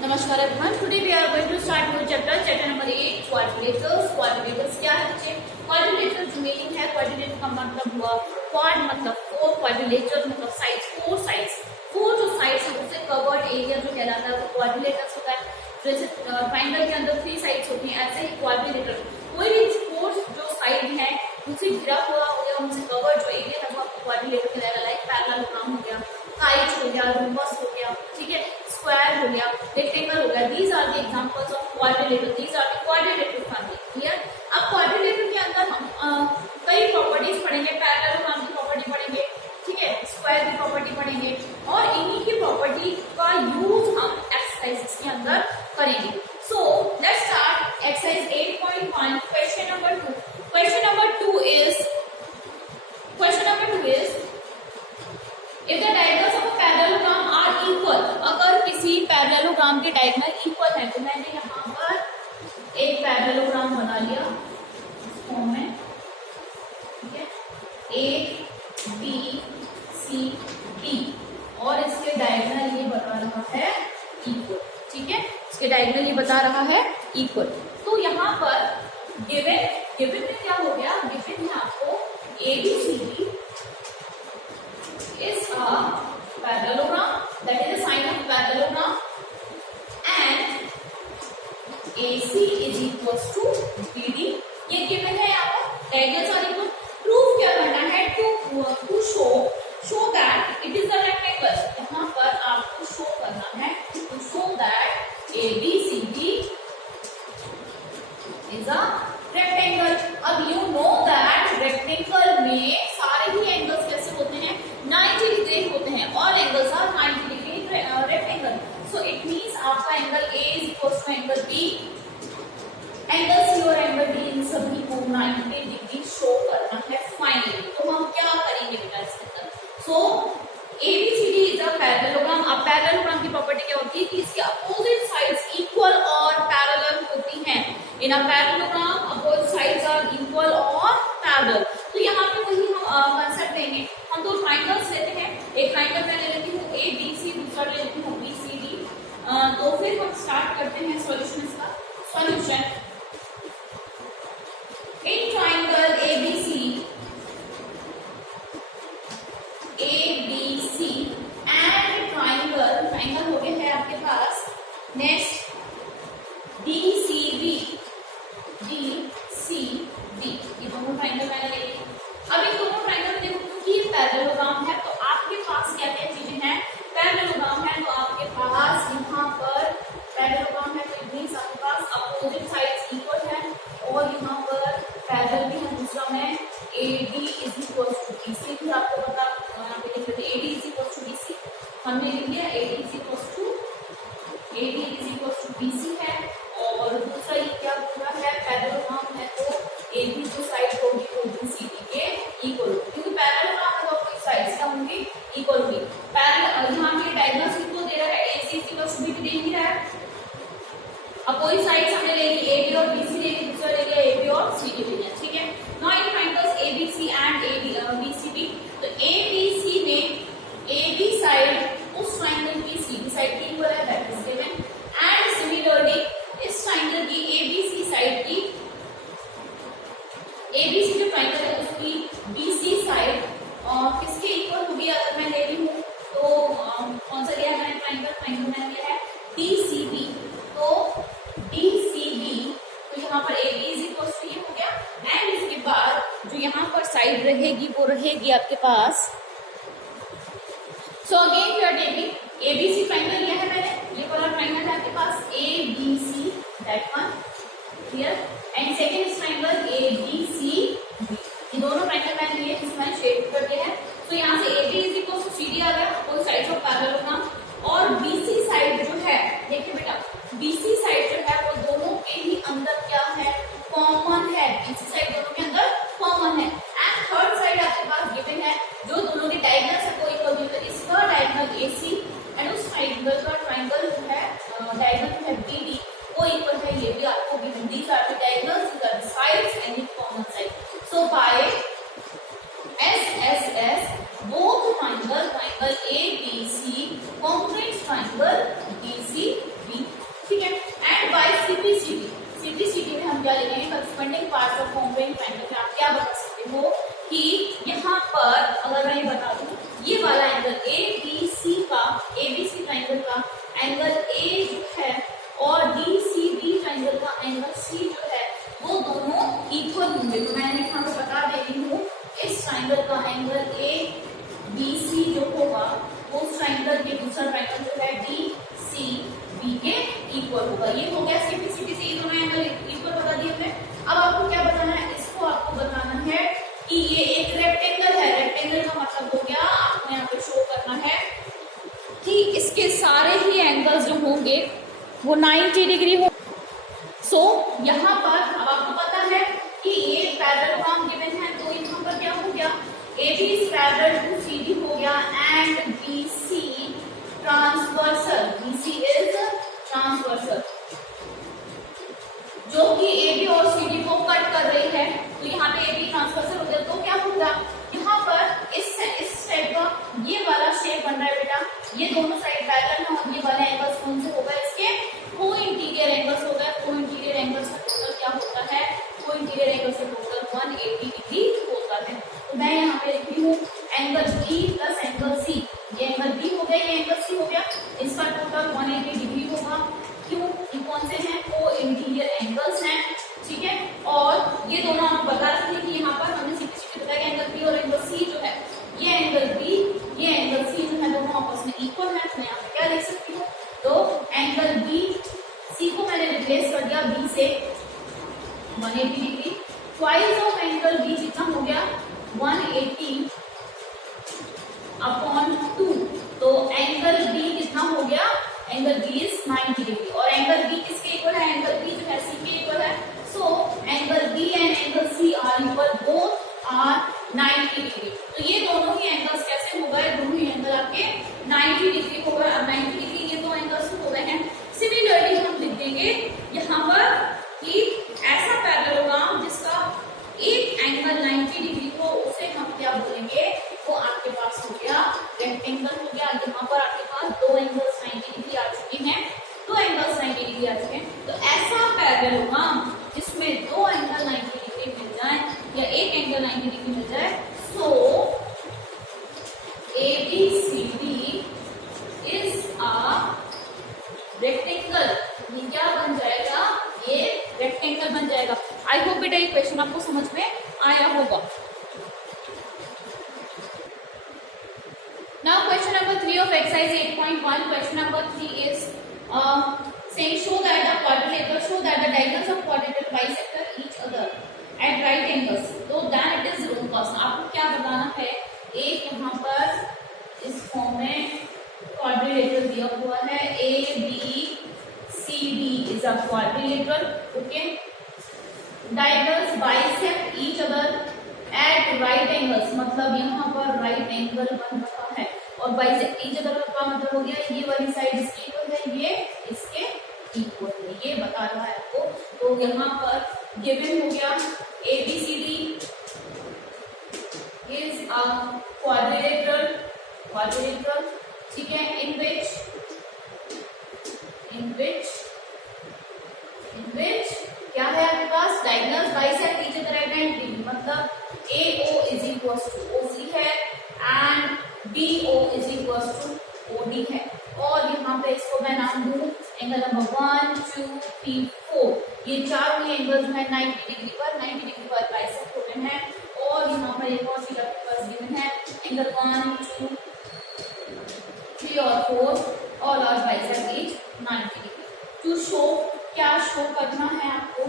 नमस्कार everyone. Today we are going to start new chapter number 8, quadrilaters. Quadrilaters क्या है बच्चे? Quadrilater जो मीनिंग है, quadrilater का मतलब हुआ quad मतलब 4, quadrilater मतलब sides, 4 sides. 4 जो sides है उससे covered area जो कहलाता है वो quadrilaters होता है. जैसे ट्राइंगल के अंदर 3 sides होती हैं, ऐसे ही quadrilater कोई भी 4 जो साइड है उनसे घिरा हुआ हो गया, उनसे कवर्ड जो एरिया है वो आपको क्वाड्रिलेटर कहलाएगा. लाइक पैरेललोग्राम हो गया, काइट हो गया, रोम्बस हो गया, ठीक है, स्क्वायर हो गया, रेक्टेंगल हो गया. These are the examples of quadrilateral. These are the quadrilateral family. Clear? अब क्वाड्रिलेटर के अंदर हम कई प्रॉपर्टीज पढ़ेंगे. पैरेललोग्राम की प्रॉपर्टी पढ़ेंगे, ठीक है, स्क्वायर की प्रॉपर्टी पढ़ेंगे और इन्हीं की प्रॉपर्टी का यूज हम एक्सरसाइजेस के अंदर करेंगे. So let's start exercise 8.1. Question number 2. Question number 2 is if the diagonals of a parallelogram are equal. अगर किसी पैरेललोग्राम के डायगोनल इक्वल है तो मैंने यहाँ पर एक पैरेललोग्राम बना लिया फॉर्म में, ठीक है, A B C D और इसके डायगोनल ये बता रहा है इक्वल. ठीक है, इसके डायगोनल ये बता रहा है इक्वल. तो यहाँ पर गिवन में क्या हो गया? गिवन में आपको ABCD is a parallelogram, that is a sign of parallelogram, and AC is equals to BD. ये गिवन है यहाँ पर. Diagonals are equal. प्रूफ क्या करना है? To show that it is a rectangle. यहाँ पर आपको शो करना है to show that ABCD is a rectangle. अब यू नो दैट रेक्टेंगल में सारे ही एंगल्स कैसे होते हैं? 90 डिग्री होते हैं. All angles are 90 degree rectangle. So it means आपका angle A is equal to angle B, angle C और एंगल D इन सभी को 90 डिग्री शो करना है फाइनली. तो हम क्या करेंगे बेटा इसके अंदर? So ABCD is a parallelogram. अब पैरेललोग्राम की प्रॉपर्टी क्या होती है कि इसके अपोजिट साइड्स इक्वल और पैरेलल होती हैं. In a parallelogram opposite sides are equal और पैरेलल. तो यहाँ पे वही हम कंसेप्ट लेंगे. हम दो ट्राइंगल्स लेते हैं. एक ट्राइंगल मैं ले लेती हूँ ABC, दूसरा ले लेती हूँ BCD. तो फिर हम स्टार्ट करते हैं सॉल्यूशन का. Solution in triangle ABC and triangle हो गया है आपके पास. नेक्स्ट DCB, ये दोनों ट्राइंगल मैंने ले ली. अब इन दोनों ट्राइंगल देखो क्योंकि पैरेललोग्राम है तो आपके पास क्या क्या चीजें हैं? पैरेललोग्राम है तो आपके पास यहाँ पर पैरेललोग्राम है तो इट मींस आपके पास अपोजिट साइड्स इक्वल है और यहाँ पर पैरेलल भी है. दूसरा में AD is equal to BC भी आपको पता, यहाँ पे लिख लेते हैं AD is equal to BC. हमने लिख दिया AD is equal to BC है. और दूसरा ये क्या बोल रहा है? पैरेललोग्राम है तो AB जो साइड होगी वो BCD के इक्वल होगी क्योंकि पैरेललोग्राम है तो आपकी साइड्स क्या होंगी? इक्वल होगी. यहाँ पे डायगोनल्स किसको दे रहा है? AC इक्वल टू BD दे ही रहा है. अब कोई साइड्स हमने ले ली AB और BC ले ली, दूसरा ले लिया AB और CD ले लिया. ठीक है. Now in triangles ABC and BCD. तो ABC में AB साइड उस ट्राइंगल की CD साइड की इक्वल है, that is given. And similarly इस ट्राइंगल की ABC साइड की ABC जो ट्राइंगल है उसकी BC साइड किसके इक्वल होगी? अगर मैं ले रही हूँ तो कौन सा लिया है मैंने? ट्राइंगल मैंने लिया है DCB. तो DCB तो यहाँ पर AB इज इक्वल टू ये हो गया. एंड इसके बाद जो यहाँ पर साइड रहेगी वो रहेगी आपके पास. So again we are taking ABC triangle लिया है मैंने. ये वाला ट्राइंगल है आपके पास ABC, that one clear. And second is triangle ABCD. ये दोनों ट्राइंगल मैंने लिए जिसमें मैंने शेड कर दिया है. तो यहाँ से AB is equal to CD आ गया, कोई साइड्स ऑफ पैरेललोग्राम. और BC साइड जो है, देखिए बेटा, BC साइड जो है वो दोनों के ही अंदर क्या है? कॉमन है. BC साइड दोनों के अंदर कॉमन है. एंड थर्ड साइड आपके पास गिवन है जो दोनों के डायगोनल्स है वो इक्वल है. तो इसका डायगोनल AC एंड उस ट्राइंगल का ट्राइंगल जो है डायगोनल है BD वो इक्वल है. ये भी आपको given. These are the diagonals, these are the sides and the common side. So by SSS both triangle ABC components triangle BCB. सारे ही एंगल्स जो होंगे वो 90 डिग्री हो। सो यहाँ पर अब आपको पता है कि ये पैरेललोग्राम गिवन है, तो यहाँ पर क्या हो गया, AB is parallel to CD हो गया and BC transversal, BC is transversal जो कि AB और CD को कट कर रही है। तो यहाँ पे AB ट्रांसवर्सल हो गया, तो क्या होगा, यहाँ पर इस साइड का ये वाला शेप बन रहा है बेटा, ये दोनों साइड पैरेलल है और ये वाले एंगल्स कौन से होगा, इसके को इंटीरियर एंगल्स होगा। को इंटीरियर एंगल्स का टोटल क्या होता है, को इंटीरियर एंगल्स का टोटल 180 डिग्री होता है। तो मैं यहाँ पे लिखती हूँ angle B plus angle C, ये एंगल B हो गया, ये एंगल C हो गया, इसका टोटल 180 डिग्री होगा। क्यों, ये कौन से हैं, को इंटीरियर एंगल्स हैं, ठीक है। और ये दोनों आप बता रहे थे कि यहाँ पर हमने सीधे सीधे बताया एंगल B और एंगल C जो है, ये एंगल B ये एंगल C जो है दोनों आपस में इक्वल है। तो मैं यहाँ पे क्या लिख सकती हूँ, तो एंगल B C को मैंने रिप्लेस कर दिया B से 180 degree, twice of angle B कितना हो गया 180 अपॉन 2, तो एंगल B कितना हो गया, एंगल B इज 90 डिग्री और एंगल B किसके इक्वल है, एंगल B जो है C के इक्वल है। So angle B and angle C are equal, both are 90 degree. तो ये दोनों ही एंगल्स कैसे हो गए, दोनों ही एंगल आपके 90 डिग्री हो गए। अब 90 डिग्री ये दो एंगल्स हो गए हैं। सिमिलरली हम लिख देंगे यहाँ पर कि ऐसा पैरेललोग्राम जिसका एक एंगल 90 डिग्री हो उसे हम क्या बोलेंगे, वो आपके पास हो गया रेक्टेंगल हो गया। यहाँ पर आपके पास दो एंगल्स 90 डिग्री आ चुके हैं, दो एंगल्स 90 डिग्री आ चुके हैं। तो ऐसा पैरेललोग्राम जिसमें दो एंगल 90 डिग्री मिल जाए या एक एंगल 90 डिग्री मिल जाए, सो ABCD इज अ रेक्टेंगल, ये क्या बन जाएगा, ये रेक्टेंगल बन जाएगा। आई होप बेटा ये क्वेश्चन आपको समझ में आया होगा। Now question number 3 of exercise 8.1. Question number 3 is saying show that the diagonals of quadrilateral bisector each other at right angles. So then it is rhombus. आपको क्या बताना है, एक यहाँ पर इस फॉर्म में क्वाड्रिलेटरल दिया हुआ है, ABCD is a quadrilateral. Okay. Diagonals bisect each other at right angles, मतलब यहाँ पर राइट एंगल बन रहा है और बाइसेक्ट ईच अदर का मतलब हो गया ये वाली साइड इसके इक्वल है, ये इसके इक्वल है, ये बता रहा है आपको। तो यहाँ पर गिवन हो गया ABCD is a quadrilateral, ठीक है, in which क्या है आपके पास, diagonals bisect each other at and, मतलब AO is equals to OC है and BO is equals to OD है। और यहाँ पे इसको मैं नाम दूं एंगल नंबर 1, 2, 3, 4, ये चारों ही एंगल जो है 90 डिग्री पर बाइसेक्ट हो रहे हैं। और यहाँ पर एक और चीज आपके पास गिवन है, एंगल 1, 2, 3 और 4 all are bisect each 90 degree. To show, क्या शो करना है आपको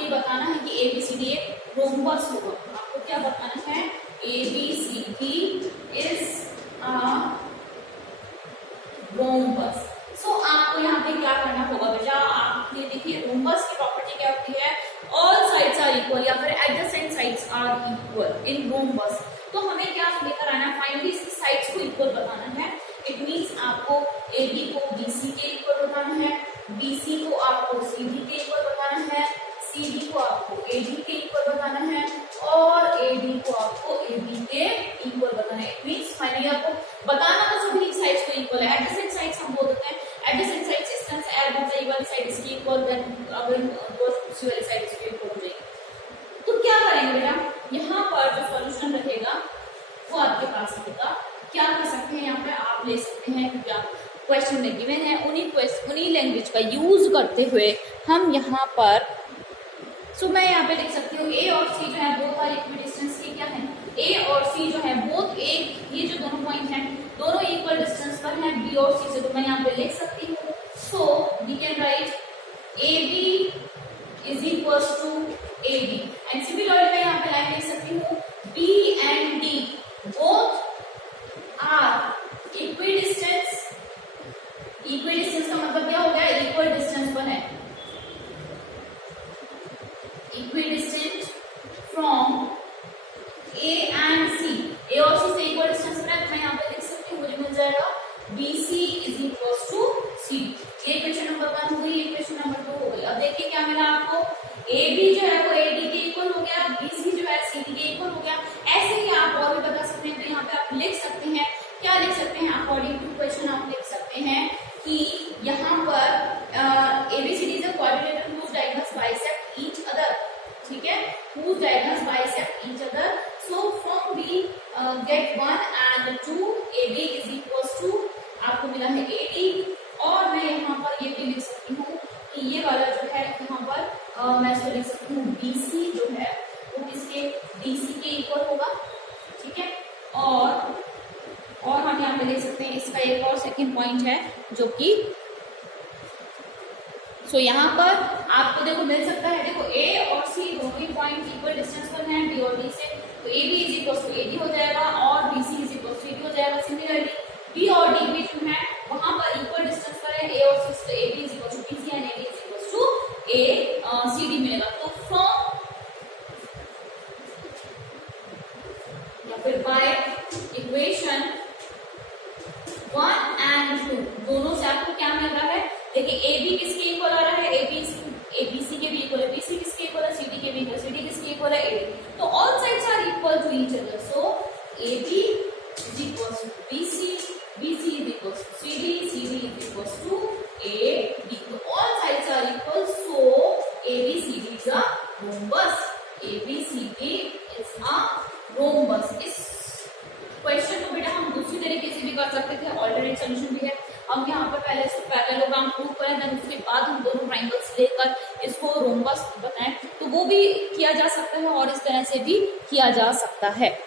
ये बताना है कि ABCD एक रोम्बस होगा। आपको क्या बताना है, ABCD इज अ रोम्बस। सो आपको यहाँ पे क्या करना होगा बेटा, आप ये देखिए रोम्बस की प्रॉपर्टी क्या होती है, ऑल साइड्स आर इक्वल या फिर adjacent sides are equal in rhombus. तो हमें क्या लेकर आना है, फाइनली इसकी साइड्स को इक्वल बताना है। इट मीन्स आपको AB को BC के इक्वल बताना है, BC को आपको CD के इक्वल बताना है, CD को आपको AD के इक्वल बताना है और AD को आपको AB के इक्वल बताना है। इट मीन्स फाइनली आपको बताना तो सभी साइड्स को इक्वल है। एडजेसेंट साइड्स हम बोल देते हैं, एडजेसेंट साइड्स इस तरह से ऐड होता है, ये वाली साइड इसकी इक्वल, देन अगर दूसरी वाली साइड इसकी इक्वल हो जाएगी। तो क्या करेंगे बेटा, यहाँ पर जो सॉल्यूशन रहेगा वो आपके पास होगा। क्या कर सकते हैं, यहाँ पे आप ले सकते हैं, क्या क्वेश्चन में गिवन है उन्हीं लैंग्वेज का यूज करते हुए हम यहाँ पर मैं यहाँ पे लिख सकती हूँ A और C जो है बोथ आर इक्वल डिस्टेंस के, क्या है A और C जो है बोथ एक, ये जो दोनों पॉइंट हैं दोनों इक्वल डिस्टेंस पर हैं B और C से। तो मैं यहाँ पे लिख सकती हूँ, so we can write AB is equal to AD and similarly मैं यहाँ पे लाइन लिख सकती हूँ B and D both are equal distance equal distance का मतलब क्या हो गया, इक्वल डिस्टेंस पर है, equal distance from A and C, A और सी से इक्वल डिस्टेंस पर है, तो मैं यहाँ पे लिख सकती हूँ, मुझे मिल जाएगा BC इज इक्वल टू सी। ये क्वेश्चन नंबर 1 हो गई, ये क्वेश्चन नंबर 2 हो गई। अब देखिए क्या मिला आपको, AB जो है वो AD के इक्वल हो गया, BC जो है CD के इक्वल हो गया। ऐसे ही आप और भी बता सकते हैं, तो यहाँ पे आप लिख सकते हैं, क्या लिख सकते हैं, अकॉर्डिंग टू क्वेश्चन आप लिख सकते हैं कि यहाँ पर ABCD is a quadrilateral whose diagonals bisect each other, ठीक है, whose diagonals bisect each other, so from we get 1 and 2, AB is equals to आपको मिला है AD, और मैं यहाँ पर ये भी लिख सकती हूँ कि ये वाला जो है यहाँ पर मैं इसको लिख सकती हूँ BC जो है वो किसके, DC के इक्वल होगा, ठीक है। और हम यहाँ पे लिख सकते हैं, इसका एक और सेकंड पॉइंट है जो कि यहाँ पर आपको देखो मिल सकता है, देखो A और C दोनों ही पॉइंट इक्वल डिस्टेंस पर हैं B और D से, तो AB is equal to AD हो जाएगा और BC is equal to CD हो जाएगा। सिमिलरली B और D भी जो है वहां पर इक्वल डिस्टेंस पर है, A और C से AB is equal to BC and AD is equal to CD मिलेगा। तो फ्रॉम या फिर बाय इक्वेशन 1 एंड 2 दोनों से आपको क्या मिल रहा है, देखिए AB किसके इक्वल आ रहा है, ABC के भी इक्वल है, BC किसके इक्वल है, CD के भी इक्वल, CD किसके इक्वल है, AD, तो all sides are equal to each other, so AB is equal to BC, BC is equals to CD, CD is equals to AD. So all sides are equal. So ABCD is a rhombus. ABCD is a rhombus. इस question को बेटा हम दूसरी तरीके से भी कर सकते थे, ऑल्टरनेट सोल्यूशन भी है। हम यहाँ पर पहले इसको पैरेललोग्राम प्रूव करें, देन उसके बाद हम दोनों ट्राइंगल्स लेकर इसको रोम्बस बताएं, तो वो भी किया जा सकता है और इस तरह से भी किया जा सकता है।